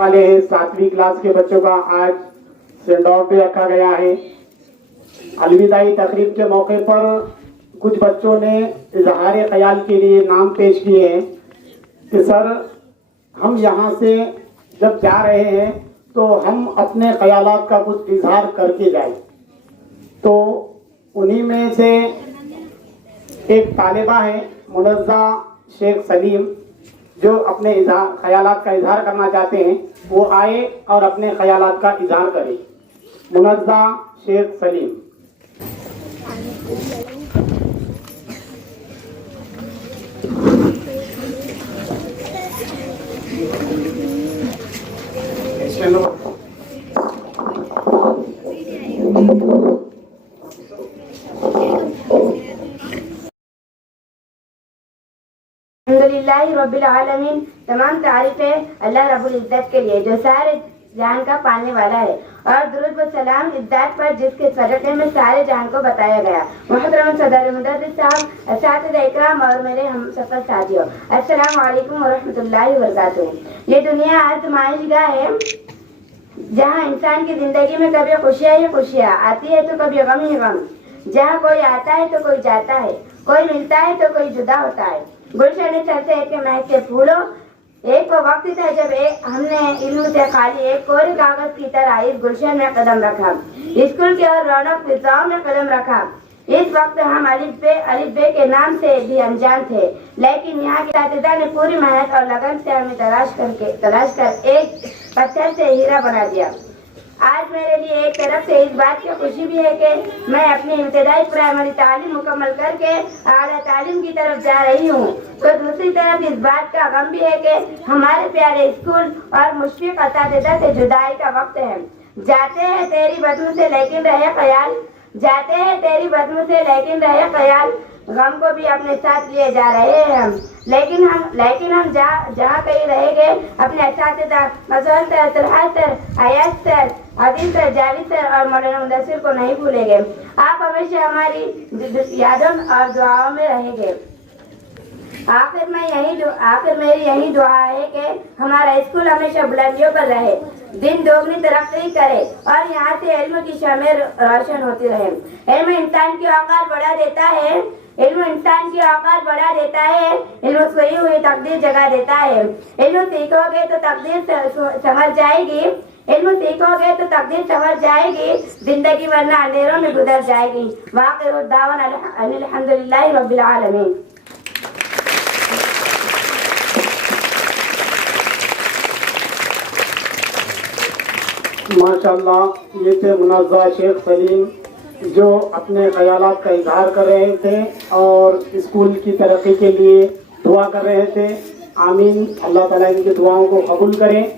वाले 7वीं क्लास के बच्चों का आज सेंड ऑफ भी रखा गया है। अलविदाई तकरीब के मौके पर कुछ बच्चों ने इजहार ख्याल के लिए नाम पेश किए हैं कि सर हम यहाँ से जब जा रहे हैं तो हम अपने ख्यालात का कुछ इजहार करके जाए। तो उन्हीं में से एक तालिबा है मुनज़्ज़ा शेख सलीम जो अपने ख्यालात का इजहार करना चाहते हैं, वो आए और अपने ख्यालात का इजहार करें। मुनज़्ज़ा शेख सलीम। अल्हम्दुलिल्लाह रब्बिल आलमीन। तमाम तारीफें अल्लाह रब्बुल इज्जत के लिए जो सारे जहान का पालने वाला है, और दुरूद व सलाम इस ज़ात पर जिसके सदक़े में सारे जहान को बताया गया। मोहतरम सदर मुदर्रिस साहब, असातिज़ा इकराम और मेरे हम सफ़र साथियों, अस्सलामु अलैकुम व रहमतुल्लाहि व बरकातुहू। ये दुनिया आज़माइशगाह है जहाँ इंसान की जिंदगी में कभी खुशियाँ ही खुशियाँ आती है तो कभी गम ही गम। जहाँ कोई आता है तो कोई जाता है, कोई मिलता है तो कोई जुदा होता है। गुलशन चलते के महकते फूलों, एक वो वक्त था जब हमने इल्म से खाली एक कोरे कागज की तरह इस गुलशन में कदम रखा, स्कूल के और रौनक फिजाओं में कदम रखा। इस वक्त हम अलिफ बे के नाम से भी अनजान थे, लेकिन यहाँ के असातिज़ा ने पूरी मेहनत और लगन से हमें तलाश कर एक पत्थर से हीरा बना दिया। आज मेरे लिए एक तरफ से इस बात की खुशी भी है कि मैं अपनी इब्तिदाई प्राइमरी तालीम मुकम्मल करके आला तालीम की तरफ जा रही हूँ, तो दूसरी तरफ इस बात का गम भी है कि हमारे प्यारे स्कूल और मुश्फिक असातिज़ा से जुदाई का वक्त है। जाते हैं तेरी बदबू से लेकिन रहे ख्याल, जाते हैं तेरी बदबू से लेकिन रहे ख्याल। गम को भी अपने साथ लिए जा रहे हैं हम, लेकिन हम जहाँ कहीं रहेंगे अपने असातिज़ा Mazhar sir, Talha sir, Ayaz sir, Adeel sir, Javed sir और मौलाना मुदस्सिर को नहीं भूलेंगे। आप हमेशा हमारी यादों और दुआओं में रहेंगे। आखिर मेरी यही दुआ है कि हमारा स्कूल हमेशा बुलंदियों पर रहे, दिन दोगुनी तरक्की करे और यहाँ से इल्म की शमें रोशन होती रहे। इल्म इंसान की औकात बढ़ा देता है, इल्म इंसान की औकात बढ़ा देता है, इल्म सोई हुई तकदीर जगा देता है। इल्म सीखोगे तो तकदीर समझ जाएगी, इल्म सीखोगे तो तकदीर समझ जाएगी, जिंदगी वरना अंधेरों में गुजर जाएगी। वाक़िअ दावाना अल्हम्दुलिल्लाहि रब्बिल आलमीन। माशाअल्लाह, ये थे मुनज़्ज़ा शेख सलीम जो अपने ख्यालात का इजहार कर रहे थे और स्कूल की तरक्की के लिए दुआ कर रहे थे। आमीन। अल्लाह ताला इनकी दुआओं को कबूल करें।